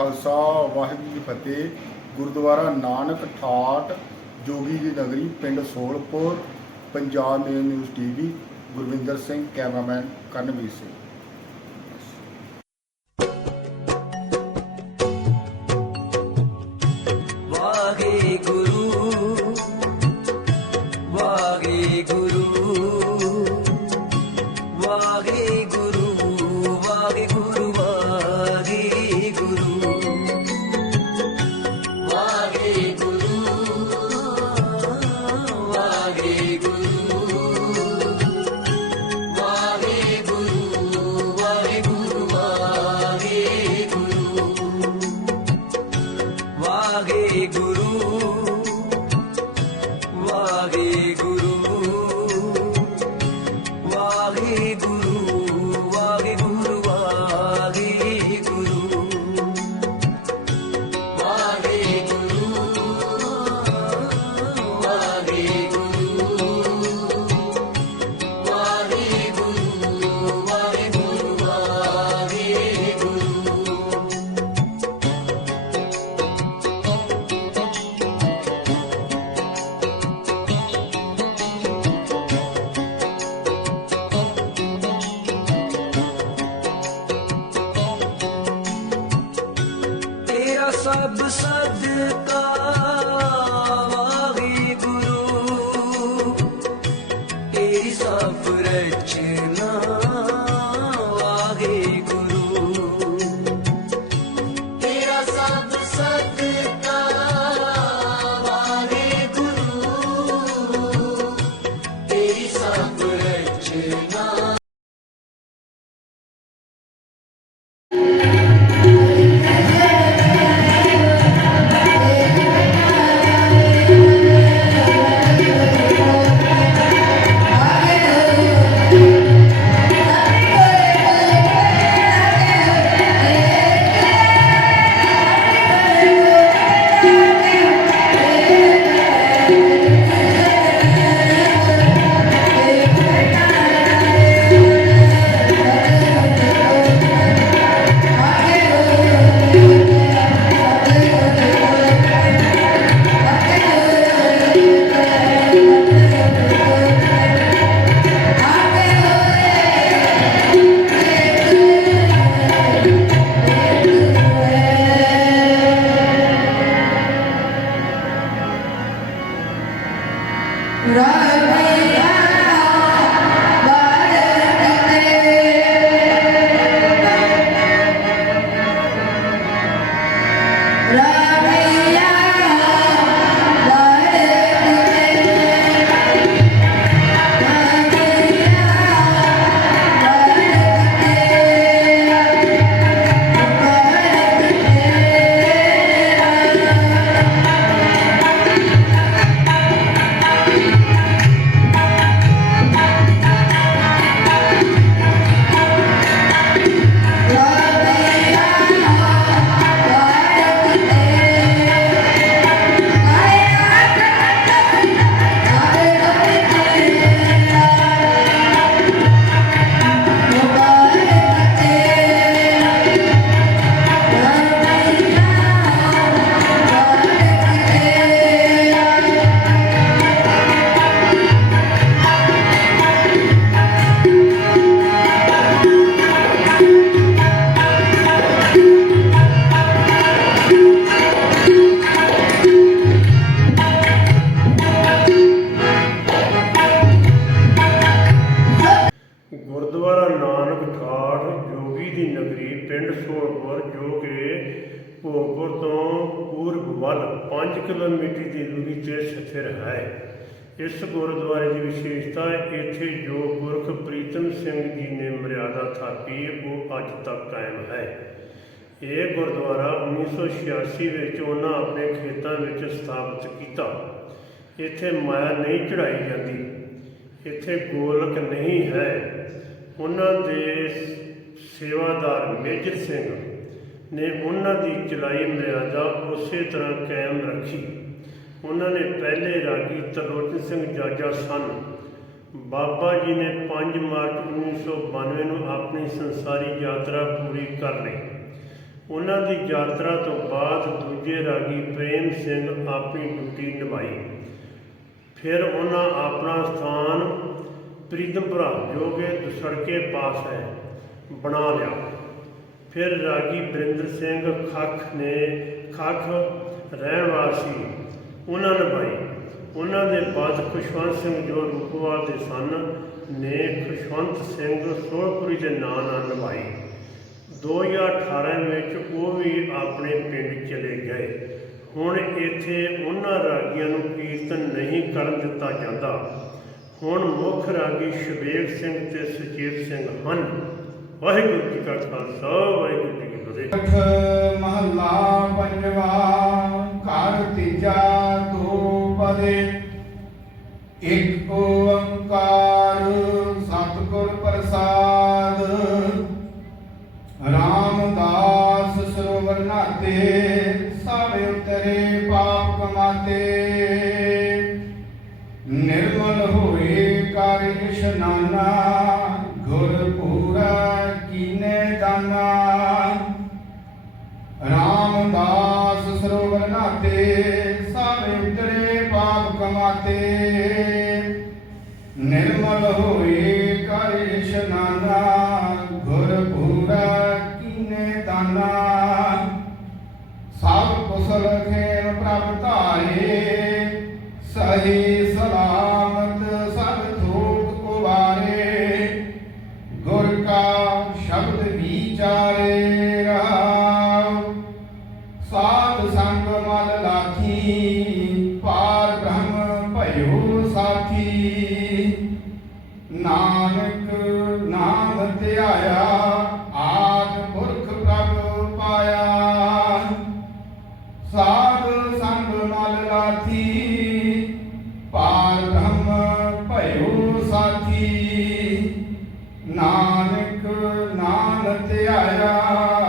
ਖਾਲਸਾ, ਵਾਹਿਗੁਰੂ ਜੀ ਫਤਿਹ। ਗੁਰਦੁਆਰਾ ਨਾਨਕ ਠਾਟ ਜੋਗੀ ਦੀ ਨਗਰੀ, ਪਿੰਡ Solpur, Punjab main news TV. Gurwinder Singh, cameraman Karanveer Singh. सब सदका ਦੀ ਨਗਰੀ ਪਿੰਡ ਸੋਲਪੁਰ ਜੋ ਕਿ ਭੋਗਪੁਰ ਤੋਂ ਪੂਰਬ ਵੱਲ 5 ਕਿਲੋਮੀਟਰ ਦੀ ਦੂਰੀ ਤੇ ਸਥਿਰ ਹੈ। ਇਸ ਗੁਰਦੁਆਰੇ ਦੀ ਵਿਸ਼ੇਸ਼ਤਾ ਇੱਥੇ ਜੋ ਗੁਰਖ ਪ੍ਰੀਤਮ ਸਿੰਘ ਜੀ ਨੇ ਮਰਿਆਦਾ ਥਾਪੀ, ਉਹ ਅੱਜ ਤੱਕ ਕਾਇਮ ਹੈ। ਇਹ ਗੁਰਦੁਆਰਾ 1986 ਵਿੱਚ ਉਹਨਾਂ ਆਪਣੇ ਖੇਤਾਂ ਵਿੱਚ ਸਥਾਪਿਤ ਕੀਤਾ। ਇੱਥੇ ਮਾਇਆ ਨਹੀਂ ਚੜਾਈ ਜਾਂਦੀ। ਇੱਥੇ ਗੋਲਕ ਨਹੀਂ ਹੈ। ਉਹਨਾਂ ਦੇ ਸੇਵਾਦਾਰ ਮੇਜਰ ਸਿੰਘ ਨੇ ਉਹਨਾਂ ਦੀ ਚਲਾਈ ਮਰਿਆਦਾ ਉਸੇ ਤਰ੍ਹਾਂ ਕਾਇਮ ਰੱਖੀ। ਉਹਨਾਂ ਨੇ ਪਹਿਲੇ ਰਾਗੀ ਤਰਲੋਚਨ ਸਿੰਘ ਜਾਜਾ ਸਨ। ਬਾਬਾ ਜੀ ਨੇ 5 ਮਾਰਚ 1992 ਨੂੰ ਆਪਣੀ ਸੰਸਾਰੀ ਯਾਤਰਾ ਪੂਰੀ ਕਰ ਲਈ। ਉਹਨਾਂ ਦੀ ਯਾਤਰਾ ਤੋਂ ਬਾਅਦ ਦੂਜੇ ਰਾਗੀ ਪ੍ਰੇਮ ਸਿੰਘ ਆਪਣੀ ਡਿਊਟੀ ਨਿਭਾਈ। ਫਿਰ ਉਹਨਾਂ ਆਪਣਾ ਸਥਾਨ ਪ੍ਰੀਤਮਪੁਰਾ ਜੋ ਕਿ ਦੁਸੜਕੇ ਪਾਸ ਹੈ। ਬਣਾ ਲਿਆ। ਫਿਰ ਰਾਗੀ ਬਰਿੰਦਰ ਸਿੰਘ ਖੱਖ ਨੇ, ਖੱਖ ਰਹਿਣ ਵਾਸੀ ਉਹਨਾਂ ਨਿਭਾਈ ਉਹਨਾਂ ਦੇ ਬਾਅਦ ਖੁਸ਼ਵੰਤ ਸਿੰਘ ਜੋ ਰੂਪਵਾਲ ਦੇ ਸਨ ਨੇ ਖੁਸ਼ਵੰਤ ਸਿੰਘ ਸੋਹਪੁਰੀ ਦੇ ਨਾਂ ਨਾਲ ਨਿਭਾਈ। 2018 ਵਿੱਚ ਉਹ ਵੀ ਆਪਣੇ ਪਿੰਡ ਚਲੇ ਗਏ। ਹੁਣ ਇੱਥੇ ਉਹਨਾਂ ਰਾਗੀਆਂ ਨੂੰ ਕੀਰਤਨ ਨਹੀਂ ਕਰਨ ਦਿੱਤਾ ਜਾਂਦਾ। ਹੁਣ ਮੁੱਖ ਰਾਗੀ ਸ਼ਬੇਗ ਸਿੰਘ ਤੇ ਸੁਚੇਤ ਸਿੰਘ ਹਨ। ਵਾਹਿਗੁਰੂ ਜੀ ਕਾ ਖਾਲਸਾ, ਵਾਹਿਗੁਰੂ ਜੀ ਕੀ ਫਤਿਹ। ਅਠ ਮਹੱਲਾ ਪੰਜਵਾ, ਘਰ ਤੀਜਾ ਦੋ ਪਦੇ। ਇੱਕ ਓੰਕਾਰ, ਸਤਿਗੁਰ ਪ੍ਰਸਾਦ। ਰਾਮਦਾਸ ਸਰੋਵਰ ਨਾਤੇ, ਸਭ ਉਤਰੇ ਪਾਪ ਕਮਾਤੇ। ਨਿਰਮਲ ਹੋਏ ਕਰ ਇਸ਼ਨਾਨਾ ਗੁਰ ਪੂਰਾ ਕੀਨੇ ਦਾਨਾ ਰਾਮਦਾਸ ਸਰੋਵਰ ਨਾਤੇ ਸਭ ਉਤਰੇ ਪਾਪ ਕਮਾਤੇ। ਨਿਰਮਲ ਹੋਏ ਕਰ ਇਸ਼ਨਾਨਾ ਗੁਰ ਪੂਰਾ ਕੀਨੇ ਦਾਨਾ। ਸਭ ਕੁਸਲ ਖੇਮ ਪ੍ਰਭ ਧਾਰੇ, ਸਹੀ ਰਹਾਉ ਸਾਧ ਸੰਗ ਮਲ ਲਾਥੀ, ਪਾਰ ਬ੍ਰਹਮ ਭਇਓ ਸਾਥੀ। ਨਾਨਕ ਨਾਮ ਧਿਆਇਆ, ਆਦ ਪੁਰਖ ਪ੍ਰਭ ਪਾਇਆ। ਸਾਧ ਸੰਗ ਮਲ ਲਾਥੀ, ਪਾਰ ਬ੍ਰਹਮ ਭਇਓ ਸਾਥੀ। ਨਾਨਕ ਨਾਮ ਧਿਆਇਆ